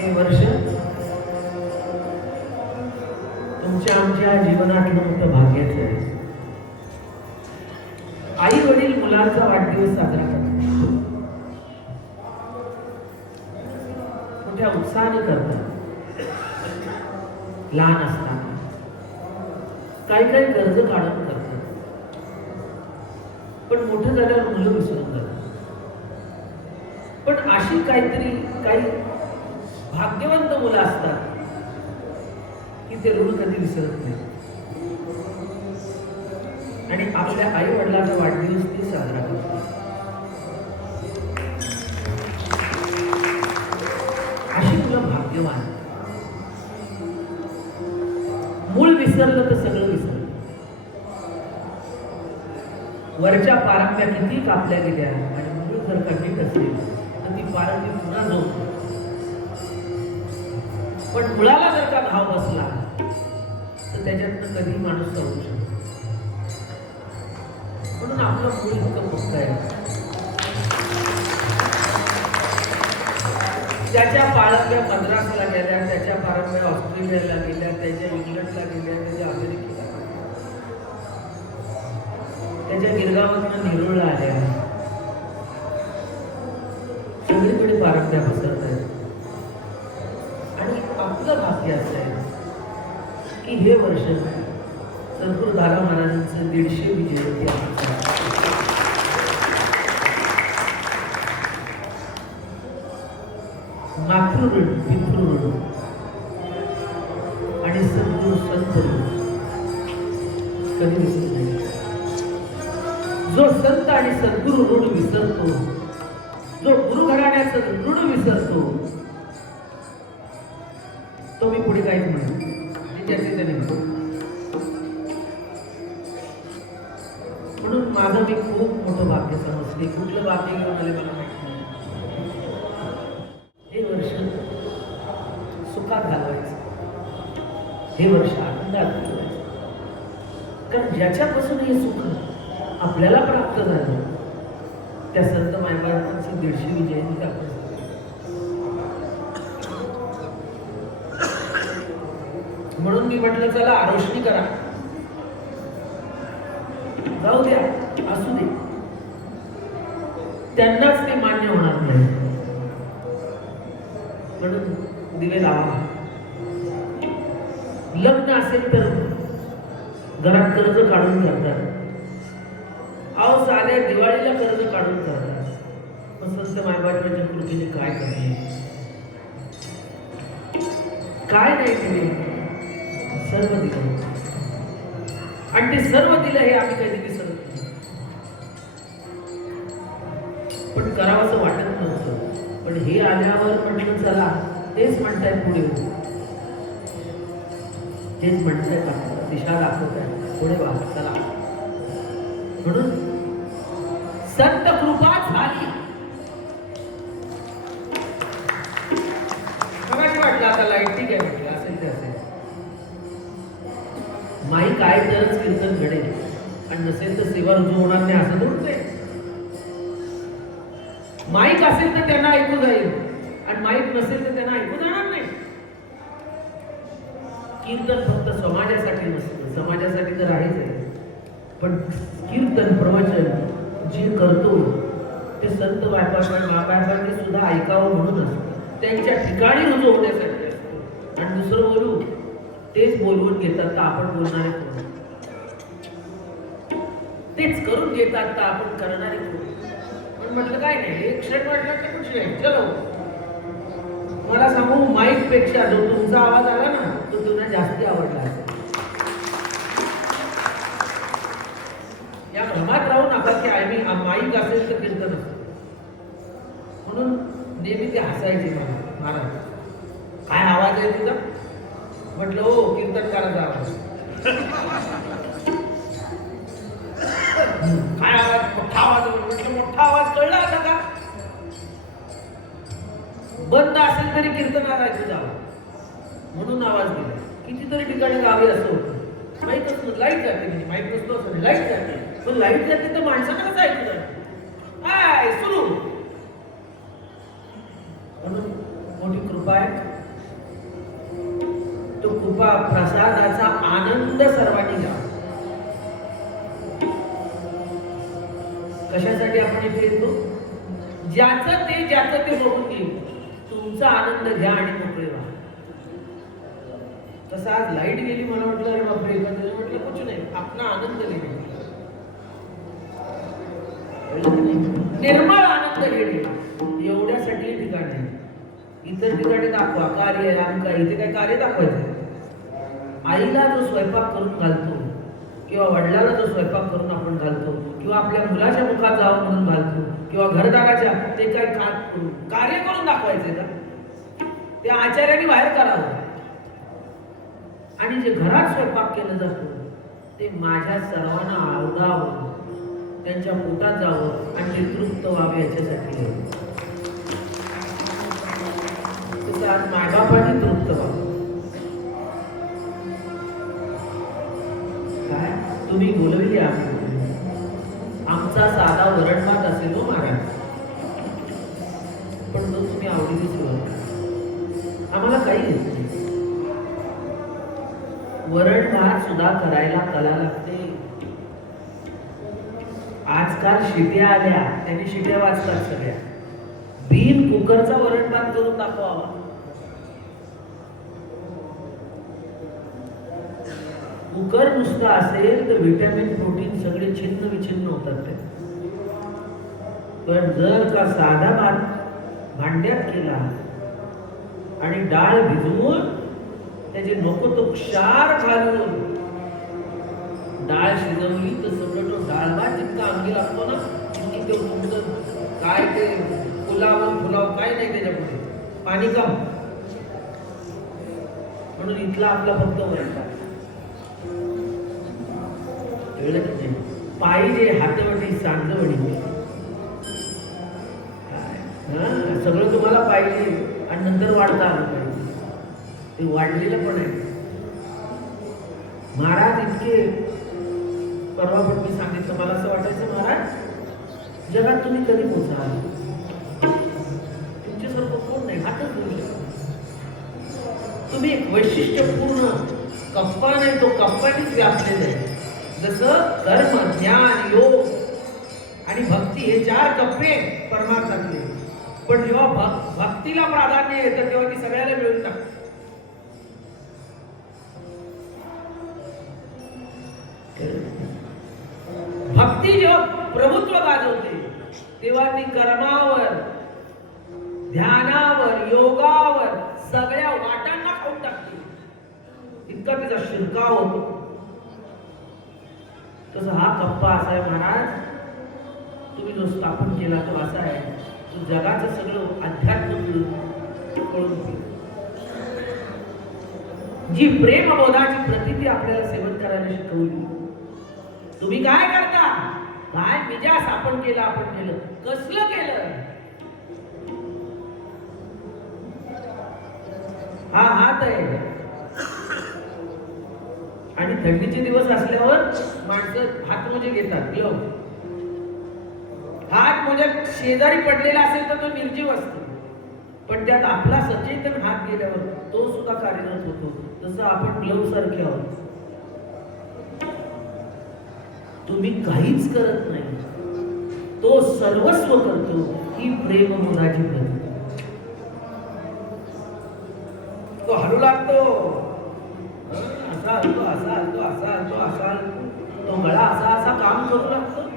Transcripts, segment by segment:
हे वर्ष तुमच्या आमच्या जीवनातलं मोठं भाग्याचं आहे. आई वडील मुलांचा वाढदिवस साजरा करतात. मोठ्या उत्साहाने करतात. लहान असताना. काही काही कर्ज काढून करतात. पण मोठं झाल्यावर मुलं विसरून जातात. पण अशी काहीतरी काही भाग्यवंत मुलं असतात की ते ऋण कधी विसरत नाही आणि आपल्या आई वडिलांचा वाढदिवस ते साजरा करतात. अशी मुलं भाग्यवान. मूळ विसरलं तर सगळं विसरलं. वरच्या पारंब्या किती कापल्या गेल्या आणि मूळ जर कठीण असेल तर ती पारंबी पुन्हा जाऊ पण मुळाला जर का भाव बसला तर त्याच्यातनं कधी माणूस जाऊ शकतो? म्हणून आपलं मूळ इतकं मुक्त आहे. त्याच्या पारंब्या मद्रासला गेल्या त्याच्या पारंब्या ऑस्ट्रेलियाला गेल्या त्याच्या इंग्लंडला गेल्या त्याच्या अमेरिकेला त्याच्या गिरगावातनं निरोळला आल्या. की हे वर्ष सद्गुरू दादा महाराजांचं दीडशे विजयंती आहे. मातृ पितृ आणि सद्गुरू संत कधी विसरत नाही जो संत आणि सद्गुरू ऋण विसरतो जो गुरु घराण्याचं ऋण विसरतो तो मी पुढे काहीच म्हणतो निघतो म्हणून माझं मी खूप मोठं भाग्य समजते कुठलं भाग्य घेऊन आले मला माहीत नाही. हे वर्ष सुखात घालवायचं. हे वर्ष आनंदात घालवायचं. कारण ज्याच्यापासून हे सुख आपल्याला प्राप्त झालं त्या संत मायबापांची दीडशे विजयंती आपण मी म्हटलं चला आरोषणी करा. जाऊ द्या असू दे. त्यांनाच ते मान्य होणार नाही. म्हणून दिवे लावा. लग्न असेल तर घरात कर्ज काढून करतात. अहो साध्या दिवाळीला कर्ज काढून करतात. मग संत मायबाच्या कृतीने काय करणे काय नाही दिले सर्व दिलं. आणि ते सर्व दिलं हे आम्ही कधी विसरत नाही. पण करावंसं वाटत नव्हतं. पण हे आल्यावर म्हटलं चला तेच म्हणताय पुढे. तेच म्हणताय का दिशा दाखवताय. पुढे वा चला. म्हणून संत कृपा झाली. काय तरच कीर्तन घडेल? आणि नसेल तर सेवा रुजू होणार नाही असं थोडंच आहे माईक असेल तर त्यांना ऐकू जाईल. आणि माईक नसेल तर त्यांना ऐकू जाणार नाही. कीर्तन फक्त समाजासाठी नसतं. समाजासाठी तर आहेच आहे. पण कीर्तन प्रवचन जे करतो ते संत बायपासून महाबायपांनी सुद्धा ऐकावं म्हणून असतं त्यांच्या ठिकाणी रुजू होण्यासाठी असतं. आणि दुसरं बोलू तेच बोलवून घेतात तर आपण बोलणारे कोण? तेच करून घेतात तर आपण करणारे कोण? पण म्हटलं काय नाही एक क्षण वाटलं तर कुठे चलो. मला सांगू माईकपेक्षा जो तुमचा आवाज आला ना तो तुला जास्ती आवडला असेल. या भ्रमात राहू नका की आम्ही माईक असेल तर कीर्तन असेल. म्हणून नेहमी ते हसायचे मला महाराज. काय आवाज आहे तुझा? आवाज काय आवाज मोठा आवाज म्हटलं मोठा आवाज कळला आता का बंद असेल तरी कीर्तन ऐकू जावं म्हणून आवाज दिला कितीतरी ठिकाणी गावी असं. होतं माईक असतो लाइट जाते म्हणजे नसतो असं लाइट जाते. पण लाइट जाते तर माणसाला कसं ऐकू जाते काय सुरू. कशासाठी आपण इथे येतो. ज्याचं ते ज्याचं ते बघून घेऊ. तुमचा आनंद घ्या आणि मोकळे व्हा. तसं आज लाइट गेली मला म्हटलं अरे बापरे एखाद्या म्हटलं कुठे नाही आपला आनंद घेणे निर्मळ आनंद घेणे एवढ्यासाठी ठिकाण आहे. इतर ठिकाणी दाखवा. कार्य आमका इथे काय कार्य दाखवायचं? आईला जो स्वयंपाक करून घालतो किंवा वडिलाला जो स्वयंपाक करून आपण घालतो किंवा आपल्या मुलाच्या मुखात जावं म्हणून घालतो किंवा घरदाराच्या ते काय कार्य करून दाखवायचे का? ते आचार्याने बाहेर करावं आणि जे घरात स्वयंपाक केलं जातो ते माझ्या सर्वांना आवडावं त्यांच्या पोटात जावं आणि ते तृप्त व्हावे याच्यासाठी. आहे. आज मायबापाने तृप्त व्हावं. काय? तुम्ही बोलविली आम्ही. आमचा साधा वरणभात असेल तो महाराज पण तो तुम्ही आवडीने सुरुवात आम्हाला काही येत नाही. वरण भात सुद्धा करायला कला लागते. आजकाल शिट्या आल्या त्यांनी शिट्या वाचतात सगळ्या. बिन कुकरचा वरण भात करून दाखवावा. कुकर नुसतं असेल तर व्हिटॅमिन प्रोटीन सगळे पण जर का साधा भात भांड्यात केला आणि डाळ भिजवून त्याचे नको तो क्षार घालून डाळ शिजवली तर सगळं तो डाळ भात जितका अंगी लागतो ना तितकी ते तुमचं काय ते फुलाव फुलाव काय नाही त्याच्यामध्ये. पाणी कम. म्हणून इथला आपला फक्त म्हणतात कळलं की नाही? पाहिजे हातवडी हां सगळं तुम्हाला पाहिजे आणि नंतर वाढता आलं पाहिजे. ते वाढलेलं पण आहे. महाराज इतके परवा पण मी सांगितलं. मला असं वाटायचं महाराज जगात तुम्ही कधी पोचाल तुमच्यासारखं कोण नाही? हातच घेऊ शकत तुम्ही एक वैशिष्ट्यपूर्ण कप्पा नाही तो कप्पानीच व्यापलेला आहे. जसं कर्म ज्ञान योग आणि भक्ती हे चार कप्पे परमार्थातले पण जेव्हा भक्तीला प्राधान्य येतं तेव्हा ती सगळ्याला मिळून टाकते. भक्ती जेव्हा प्रभुत्व गाजवते तेव्हा ती कर्मावर ध्यानावर योगावर सगळ्या वाटांना खाऊन टाकते. इतका तिचा शिरकाव होतो. तसं हा कप्पा असा आहे महाराज. तुम्ही जो स्थापन केला तो असा आहे. जगाचं सगळं अध्यात्म जी घेईल. जी प्रेमबोधाची प्रतिती आपल्याला सेवन करायला शिकवली. तुम्ही काय करता? काय मिजास आपण केलं आपण केलं? कसलं केलं? हा हात आहे. आणि थंडीचे दिवस असल्यावर माणसं हात मोजे घेतात. ग्लव्ह हात म्हणजे शेजारी पडलेला असेल तर तो निर्जीव असतो. पण त्यात आपला सचेतन हात गेल्यावर तो सुद्धा कार्यरत होतो. तसं आपण ग्लव सारखे आहोत. तुम्ही काहीच करत नाही. तो सर्वस्व करतो. ही प्रेम मुलाची प्रेम तो हलू लागतो. असा हलतो असा हलतो असा हलतो असा हलतो. तो गळा असा असा काम करू लागतो.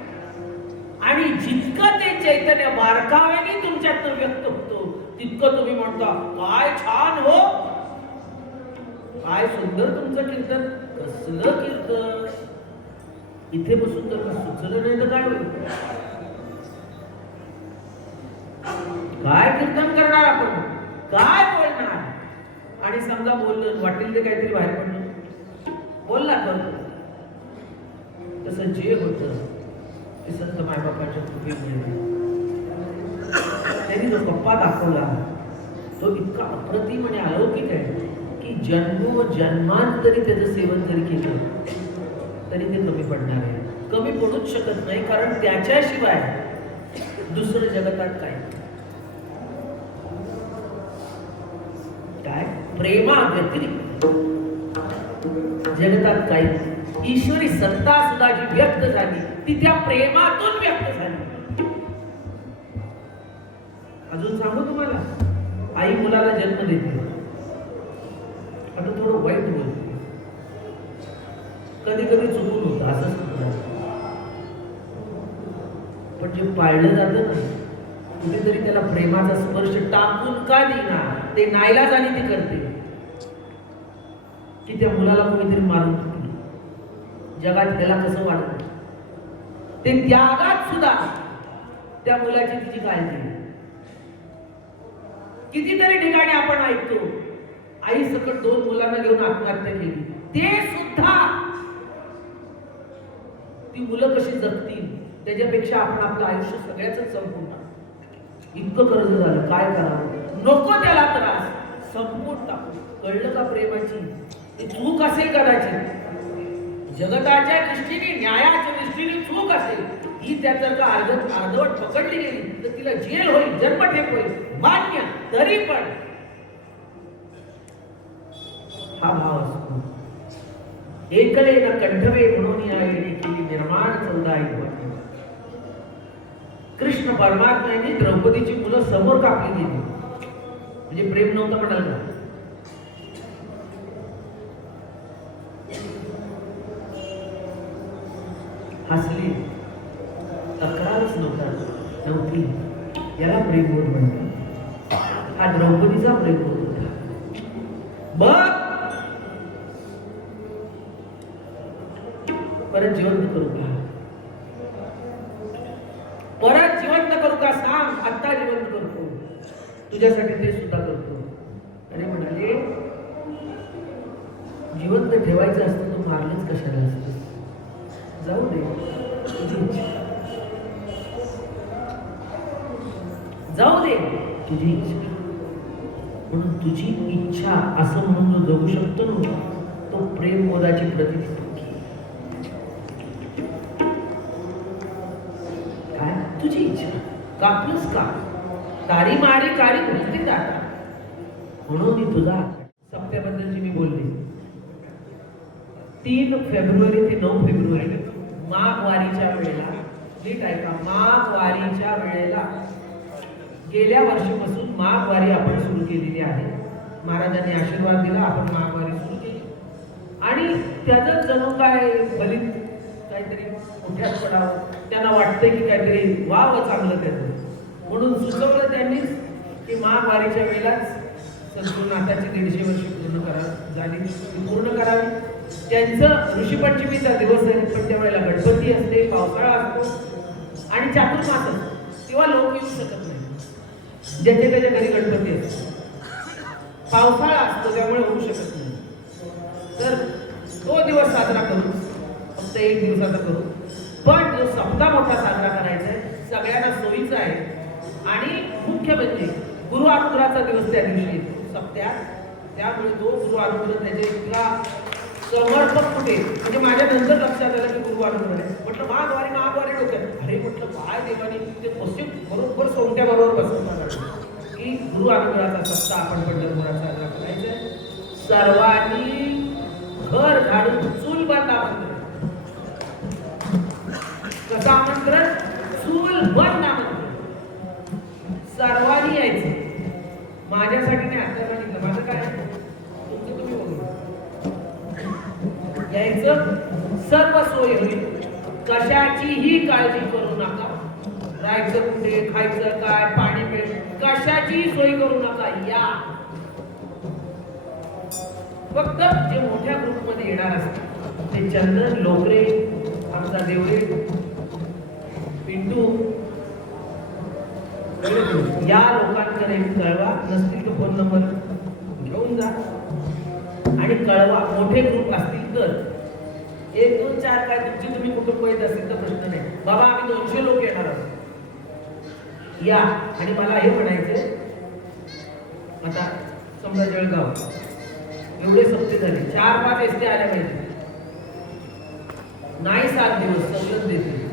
आणि जितकं ते चैतन्य बारकाव्याने तुमच्यातनं व्यक्त होतो तितकं तुम्ही म्हणता काय छान हो. काय सुंदर तुमचं कीर्तन. कसलं कीर्तन? इथे बसून तर सुचलं नाही तर काय होईल? काय कीर्तन करणार आपण? काय बोलणार? आणि समजा बोललं वाटेल ते काहीतरी बाहेर पडलं. बोलला तर. तसं जे होतं संत मायबापाच्या त्यांनी जो पप्पा दाखवला. तो इतका अप्रतिम आणि अलौकिक आहे की जन्मो जन्मांतरी त्याचं सेवन जरी केलं तरी ते कमी पडणार आहे. कमी पडूच शकत नाही कारण त्याच्याशिवाय दुसरं जगतात काय? काय? प्रेमा व्यतिरिक्त जगतात काही ईश्वरी सत्ता सुद्धा जी व्यक्त झाली ती त्या प्रेमातून व्यक्त झाली. अजून सांगू तुम्हाला? आई मुलाला जन्म देते. आता थोडं वाईट बोलते. कधी कधी चुकून होतं असं पण जे पाळलं जातं ना कुठेतरी त्याला प्रेमाचा स्पर्श टाकून का देईना ते नाईलाजाने ती करते. की त्या मुलाला कोणीतरी मारून जगात त्याला कसं वाटत ते त्यागात सुद्धा त्या मुलाची तिची काळजी कितीतरी ठिकाणी आपण ऐकतो आई सकट दोन मुलांना घेऊन आत्महत्या केली. ते सुद्धा ती मुलं कशी जगतील त्याच्यापेक्षा आपण आपलं आयुष्य सगळ्याच संपून टाकू. इतकं कर्ज झालं काय करावं? नको त्याला त्रास संपून टाकू. कळलं का प्रेमाची? ती चूक असेल कदाचित. जगताच्या दृष्टीने न्यायाच्या दृष्टीने चूक असेल ही त्या जर का अर्ध अर्धवट पकडली गेली, तर तिला जेल होईल जन्मठेप होईल. मान्य, तरी पण. हा भाव असतो. एकले न कंठवे म्हणून या केली निर्माण चौदा वाटी कृष्ण परमात्म्याने द्रौपदीची मुलं समोर कापली गेली. म्हणजे प्रेम नव्हतं म्हणाल प्रेम होत म्हणतात हा द्रौपदीचा प्रेम होत होता. बघ! परत जिवंत करू का? परत जिवंत करू का? सांग आत्ता जिवंत करतो तुझ्यासाठी ते सुद्धा करतो. अरे म्हणाले जिवंत ठेवायचं असतं तू मारलंच कशाला असतं जाऊ दे तुझी इच्छा जाऊ दे तुझी इच्छा म्हणून तुझी इच्छा असं म्हणून जो जगू शकतो ना तो प्रेम मोदाची प्रतिनिधी काय? तुझी इच्छा. कापलंच का? तारी मारी कारी भुलती जाता म्हणून मी तुझा सप्त्याबद्दलची मी बोलली. तीन फेब्रुवारी ते नऊ फेब्रुवारी माघ वारीच्या वेळेला नीट ऐका माघ वारीच्या वेळेला गेल्या वर्षीपासून महागवारी आपण सुरू केलेली आहे. महाराजांनी आशीर्वाद दिला आपण महागवारी सुरू केली. आणि त्याचं जणू काय बलित काहीतरी मोठ्याच पडावं त्यांना वाटतंय की काहीतरी वाव चांगलं त्याचं म्हणून सुचवलं त्यांनीच की महागवारीच्या वेळेलाच सद्गुरुनाथाची दीडशे वर्ष पूर्ण करा झाली. ती पूर्ण करावी. त्यांचं ऋषीपंचमीचा दिवस आहे पण त्या वेळेला गणपती असते पावसाळा असतो आणि चातुर्मास असतो. तेव्हा लोक येऊ शकत ज्याच्या त्याच्या घरी गणपती असतो पावसाळा असतो त्यामुळे होऊ शकत नाही. तर तो दिवस साजरा करू. फक्त एक दिवसाचा करू. पण जो सप्ताह मोठा साजरा करायचा आहे सगळ्यांना सोयीचा आहे. आणि मुख्य म्हणजे गुरु अनुग्रहाचा दिवस त्या दिवशी येतो. सप्त्यात त्यामुळे तो गुरु अनुग्रह त्याच्या इतका समर्पक कुठे? म्हणजे माझ्या नंतर लक्षात आलं की गुरु अनुग्रह आहे. म्हटलं माघवारी माघवारी डोक्यात. अरे म्हटलं काय देवानी ते पश्चिम बरोबर सोमट्या बरोबर बसवतात की गुरु अनुग्रहाचा सत्ता आपण पंढरपुरात साजरा करायचा सर्वांनी घर झाडून चूल बंद आमंत्रण. कसं आमंत्रण? चूल बंद आमंत्रण. सर्वांनी यायचं. माझ्यासाठी नाही आता सांगितलं माझं काय तुमचं तुम्ही बघू द्यायचं सर्व सोय होईल. कशाचीही काळजी करू नका. राहायचं कुठे खायचं काय पाणी मिळेल कशाचीही सोय करू नका. या. फक्त जे मोठ्या ग्रुपमध्ये येणार असतात ते चंदन लोकरे आमचा देवरे पिंटू या लोकांकडे कळवा. नसतील तो फोन नंबर घेऊन जा. आणि कळवा. मोठे ग्रुप असतात तर एक दोन चार काय तुमची तुम्ही कुटुंब येत असेल तर प्रश्न नाही. बाबा आम्ही दोनशे लोक येणार आहोत. या. आणि मला हे म्हणायचं आता समजा जळगाव. एवढे सोपे झाले. चार पाच एसटी आल्या पाहिजे. नाही सात दिवस सवलत देते